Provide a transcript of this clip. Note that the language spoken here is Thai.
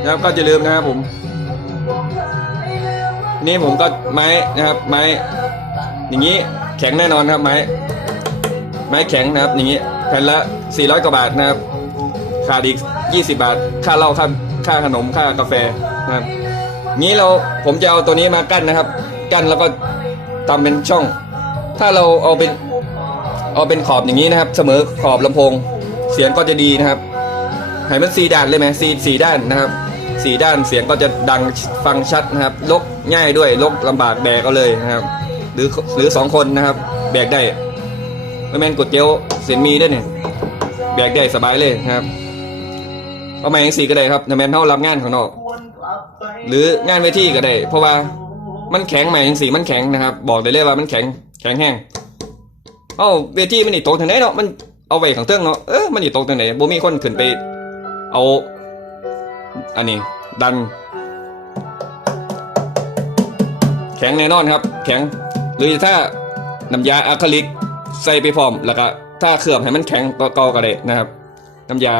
นะครับก็จะลืมนะครับผม นี่ผมก็ไม้นะครับ ไม้ อย่างนี้แข็งแน่นอนครับไม้ ไม้แข็งนะครับ อย่างนี้แผ่นละ 400 กว่าบาทนะครับขาดอีก 20 บาท ค่าเหล้าค่าค่าขนมค่ากาแฟนะครับนี้เราผมจะเอาตัวนี้มากั้นนะครับ กั้นแล้วก็ทำเป็นช่อง ถ้าเราเอาเป็นเอาเป็นขอบอย่างนี้นะครับ เสมอขอบลำโพง เสียงก็จะดีนะครับให้มันสีด้านเลยไหมสีสีด้านนะครับ สี่ด้านเสียงก็จะดังฟังชัดนะครับ ลกง่ายด้วยลกลำบากแบกเอาเลยนะครับ หรือหรือสองคนนะครับ แบกได้ไม่แม่นกดเจียวเสียงมีได้เนี่ยแบกได้สบายเลยนะครับเอามาอย่างสี่ก็ได้ครับแมนเท่ารับงานของนอก หรืองานเวทีก็ได้ เพราะว่ามันแข็งใหม่ยังสี่มันแข็งนะครับ บอกได้เลยว่ามันแข็งแข็งแห้งเอ้าเวทีมันนี่ตกทางไหนเนาะมันเอาไว้ข้างเทิงเนาะเออมันนี่ตกทางไหนบ่มีคนขึ้นไป เอา อันนี้ ดัน แข็งแน่นอนครับ แข็ง หรือถ้าน้ำยาอะคริลิกใส่ไปพร้อมแล้วก็ถ้าเคลือบให้มันแข็งก็ก็ก็ได้นะครับ น้ำยา